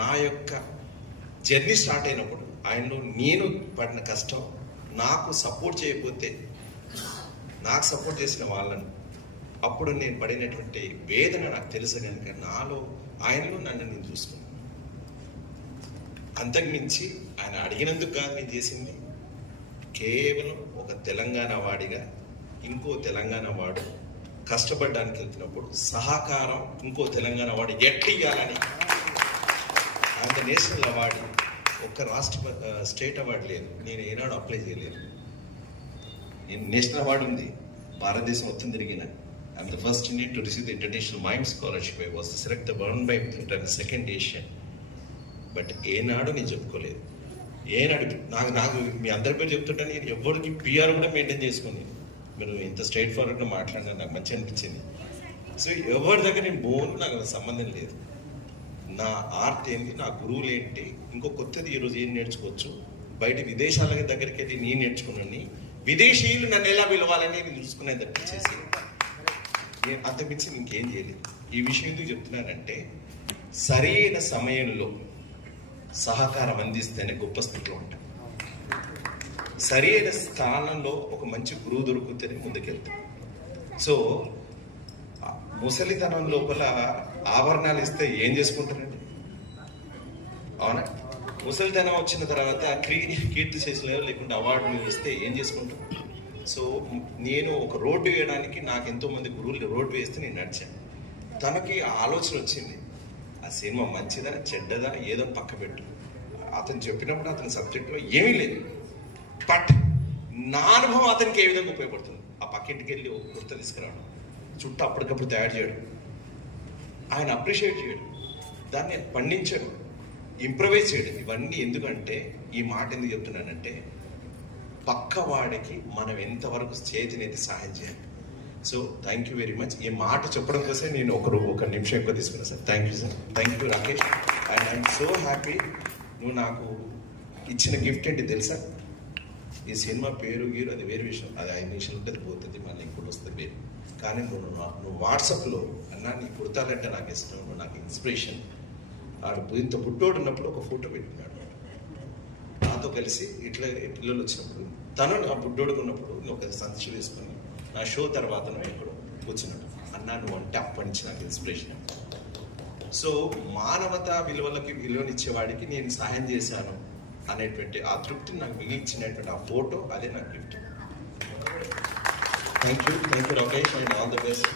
నా యొక్క journey start అయినప్పుడు ఆయనలో నేను పడిన కష్టం, నాకు సపోర్ట్ చేయకపోతే నాకు సపోర్ట్ చేసిన వాళ్ళను అప్పుడు నేను పడినటువంటి వేదన నాకు తెలుసు కనుక ఆయనలో నన్ను నేను చూసుకున్నాను. అంతకుమించి ఆయన అడిగినందుకు కాదు నేను చేసింది, కేవలం ఒక తెలంగాణ వాడిగా ఇంకో తెలంగాణ వాడు కష్టపడడానికి వెళ్తున్నప్పుడు సహకారం ఇంకో తెలంగాణ వాడు ఎట్టియాలని అంత నేషనల్ అవార్డు, ఒక్క స్టేట్ అవార్డు లేదు, నేను ఏనాడు అప్లై చేయలేదు. నేను నేషనల్ అవార్డు ఉంది, భారతదేశం మొత్తం తిరిగిన. I'm the first Indian to receive the international mime scholarship. I was select one by second Asian. But ఏనాడు నేను చెప్పుకోలేదు. ఏనాడు నాకు మీ అందరి పేరు చెప్తుంటాను, నేను ఎవరికి పిఆర్ కూడా మెయింటైన్ చేసుకుని, మీరు ఇంత స్ట్రైట్ ఫార్వర్డ్గా మాట్లాడినా నాకు మంచి అనిపించింది. సో ఎవరి దగ్గర నేను బోను, నాకు సంబంధం లేదు. నా ఆర్ట్ ఏంటి, నా గురువులు ఏంటి, ఇంకో కొత్తది ఈరోజు ఏం నేర్చుకోవచ్చు, బయట విదేశాల దగ్గరికి వెళ్ళి నేను నేర్చుకున్నాను. విదేశీయులు నన్ను ఎలా పిలవాలని నేను చూసుకునేది తప్పించేసి నేను అంతకుమించి ఇంకేం చేయలేదు. ఈ విషయం ఎందుకు చెప్తున్నానంటే, సరైన సమయంలో సహకారం అందిస్తేనే గొప్ప స్థితిలో ఉంటాం. సరైన స్థానంలో ఒక మంచి గురువు దొరికితేనే ముందుకెళ్తాం. సో ముసలితనం లోపల ఆభరణాలు ఇస్తే ఏం చేసుకుంటారండి? అవునా? ముసలితనం వచ్చిన తర్వాత కీర్తి చేసలేదో లేకుంటే అవార్డులు ఇస్తే ఏం చేసుకుంటారు? సో నేను ఒక రోడ్డు వేయడానికి నాకు ఎంతో మంది గురువులు రోడ్డు వేస్తే నేను నడిచాను. తనకి ఆలోచన వచ్చింది, ఆ సినిమా మంచిదా చెడ్డదా ఏదో పక్క పెట్టు. అతను చెప్పినప్పుడు అతని సబ్జెక్ట్లో ఏమీ లేదు, బట్ నా అనుభవం అతనికి ఏ విధంగా ఉపయోగపడుతుంది. ఆ పక్కింటికి వెళ్ళి ఒక కుర్త తీసుకురావడం, చుట్టూ అప్పటికప్పుడు తయారు చేయడం, ఆయన అప్రిషియేట్ చేయడం, దాన్ని పండించడం, ఇంప్రవైజ్ చేయడం, ఇవన్నీ ఎందుకంటే, ఈ మాట ఎందుకు చెప్తున్నానంటే, పక్కవాడికి మనం ఎంతవరకు చేతినైతే సహాయం చేయాలి. So thank you very much. ఈ మాట చెప్పడం కోసం నేను ఒక నిమిషం ఎక్కువ తీసుకున్నాను sir. Thank you sir, thank you Rakesh. And I'm so happy. నువ్వు నాకు ఇచ్చిన గిఫ్ట్ ఏంటి తెలుసా? ఈ సినిమా పేరు గీరు అది వేరే విషయం, అది 5 నిమిషాలు ఉంటుంది, పోతుంది, మళ్ళీ ఇప్పుడు వస్తుంది పేరు. కానీ నువ్వు వాట్సాప్లో అన్నా నీ కుడతాలంటే నాకు ఇష్టం, నువ్వు నాకు ఇన్స్పిరేషన్. ఆడు ఇంత పుట్టోడు ఉన్నప్పుడు ఒక ఫోటో పెట్టుకున్నాడు నాతో కలిసి. ఇట్లా పిల్లలు వచ్చినప్పుడు తను నా బుడ్డోడుకు ఉన్నప్పుడు ఒక సంచి వేసుకొని నా షో తర్వాత ఇప్పుడు కూర్చున్నాడు. అన్నా నువ్వు అంటే అప్పటి నుంచి నాకు ఇన్స్పిరేషన్. సో మానవతా విలువలకి విలువనిచ్చేవాడికి నేను సహాయం చేశాను అనేటువంటి ఆ తృప్తిని నాకు మిగిలించినటువంటి ఆ ఫోటో, అదే నాకు gift. Thank you Rakesh, and all the best.